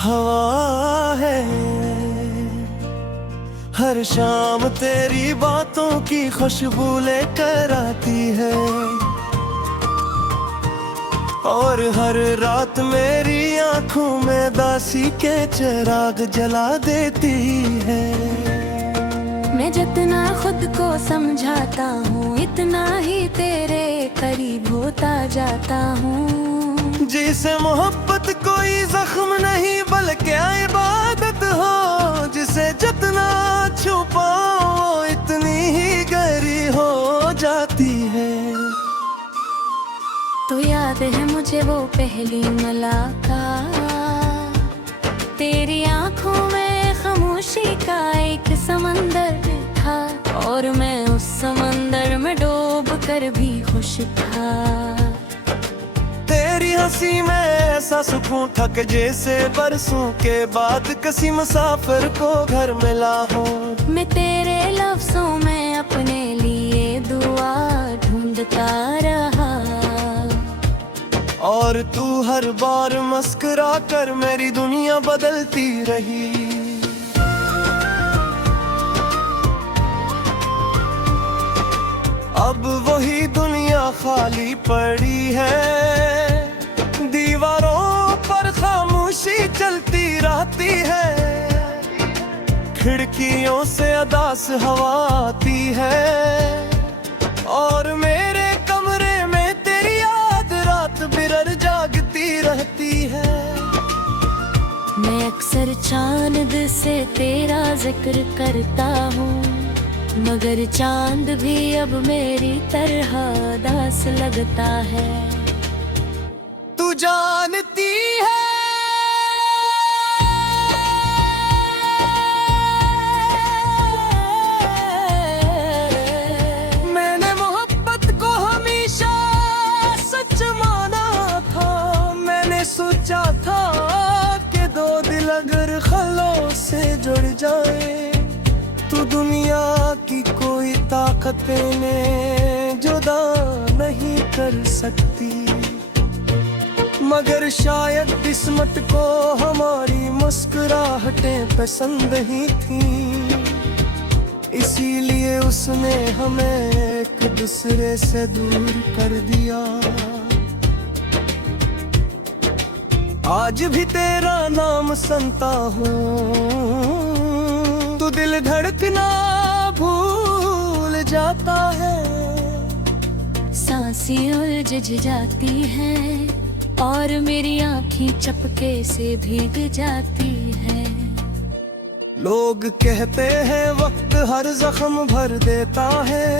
हवा है। हर शाम तेरी बातों की खुशबू लेकर आती है और हर रात मेरी आंखों में दासी के चिराग जला देती है। मैं जितना खुद को समझाता हूँ इतना ही तेरे करीब होता जाता हूँ। जिसे मोहब्बत कोई जख्म नहीं बल्कि इबादत हो, जिसे जितना छुपाओ इतनी ही गहरी हो जाती है। तो याद है मुझे वो पहली मुलाकात, तेरी आंखों में खामोशी का एक समंदर था और मैं उस समंदर में डूब कर भी खुश था। तेरी हंसी में ऐसा सुकून था कि जैसे बरसों के बाद किसी मुसाफिर को घर मिला हो। मैं तेरे लफ्जों में अपने लिए दुआ ढूंढता रहा और तू हर बार मुस्कुरा कर मेरी दुनिया बदलती रही। अब वही दुनिया खाली पड़ी है, दीवारों पर खामोशी चलती रहती है। खिड़कियों से उदास हवा आती है और मेरे कमरे में तेरी याद रात बिरर जागती रहती है। मैं अक्सर चांद से तेरा जिक्र करता हूँ, मगर चांद भी अब मेरी तरह दास लगता है। तू जानती है मैंने मोहब्बत को हमेशा सच माना था। मैंने सोचा था कि दो दिल अगर खलों से जुड़ जाए तो दुनिया की कोई ताकतें ने जुदा नहीं कर सकती। मगर शायद किस्मत को हमारी मुस्कुराहटें पसंद ही थी, इसीलिए उसने हमें एक दूसरे से दूर कर दिया। आज भी तेरा नाम सुनता हूँ तो दिल धड़कना भूल जाता है। सांसें उलझ जाती हैं और मेरी आँखें चपके से भीग जाती हैं। लोग कहते हैं वक्त हर जख्म भर देता है,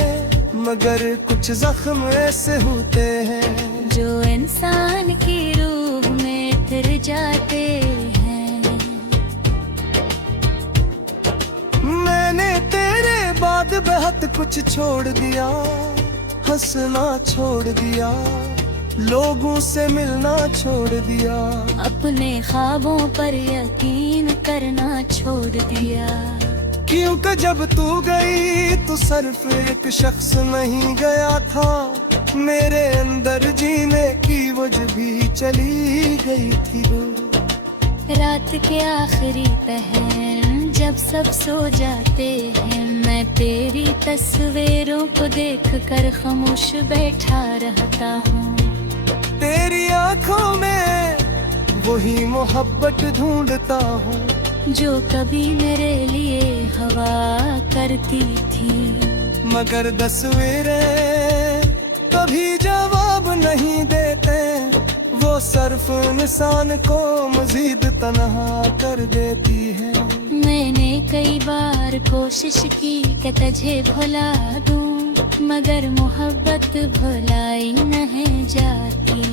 मगर कुछ जख्म ऐसे होते हैं जो इंसान की रूह में उतर जाते हैं। मैंने तेरे बाद बहुत कुछ छोड़ दिया, हंसना छोड़ दिया, लोगों से मिलना छोड़ दिया, अपने ख्वाबों पर यकीन करना छोड़ दिया। क्योंकि जब तू गई तो सिर्फ एक शख्स नहीं गया था, मेरे अंदर जीने की वजह भी चली गई थी वो। रात के आखिरी पहर जब सब सो जाते हैं, मैं तेरी तस्वीरों को देखकर खामोश बैठा रहता हूँ। तेरी आंखों में वही मोहब्बत ढूंढता हूँ जो कभी मेरे लिए हवा करती थी। मगर तस्वीरें कभी जवाब नहीं देते, वो सिर्फ इंसान को मजीद तन्हा कर देती है। मैंने कई बार कोशिश की कि तुझे भुला दूं, मगर मोहब्बत भुलाई नहीं जाती।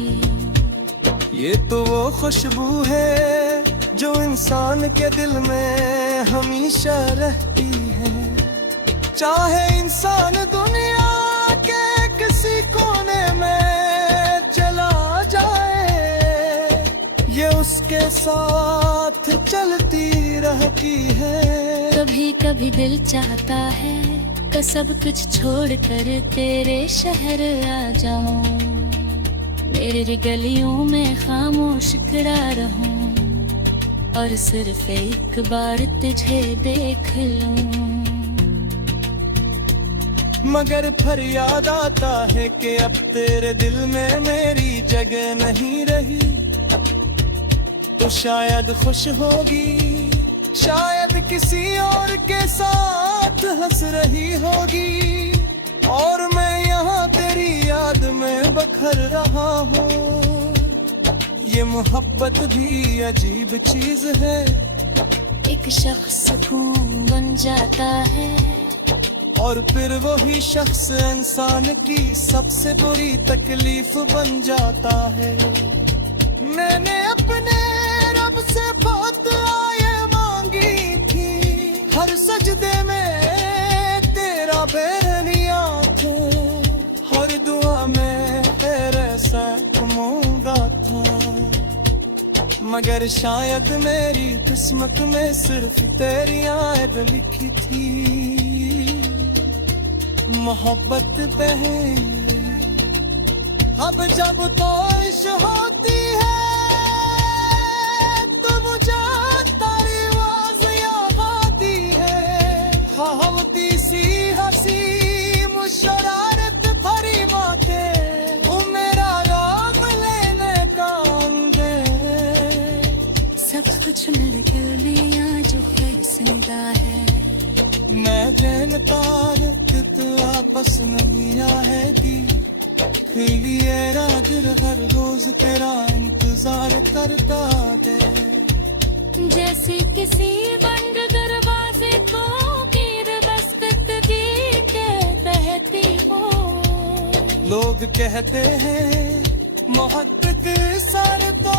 ये तो वो खुशबू है जो इंसान के दिल में हमेशा रहती है। चाहे इंसान दुनिया के किसी कोने में चला जाए, ये उसके साथ चलती रहती है। कभी कभी दिल चाहता है कि सब कुछ छोड़कर तेरे शहर आ जाऊं, मेरी गलियों में खामोश खड़ा रहूं और सिर्फ एक बार तुझे देख लूं। मगर फरियाद आता है कि अब तेरे दिल में मेरी जगह नहीं रही। तो शायद खुश होगी, शायद किसी और के साथ हंस रही होगी, और मैं यहाँ तेरी याद में बखर रहा हूँ। ये मोहब्बत भी अजीब चीज है, एक शख्स सुकून बन जाता है, और फिर वही शख्स इंसान की सबसे बुरी तकलीफ बन जाता है। मैंने अपने रब से बहुत आए मांगी थी, हर सजदे में तेरा बेरनिया था, हर दुआ में तेरे साथ मूंगा था। मगर शायद मेरी किस्मत में सिर्फ तेरी याद लिखी थी। मोहब्बत बहन अब जब तोइश होती है, तो मुझे तेरी आवाज़ याद आती है। हवती सी हंसी मुशरारत भरी बातें, ओ मेरा राम लेने का दे। सब कुछ मेरे दिल में आज फैसला है। मैं जानता तो आपस नहीं आएगी, फिर ये दिल हर रोज तेरा इंतजार करता दे। जैसे किसी बंद दरवाजे को कीर दस्तक दी के कहती हो। लोग कहते हैं मोहब्बत सर तो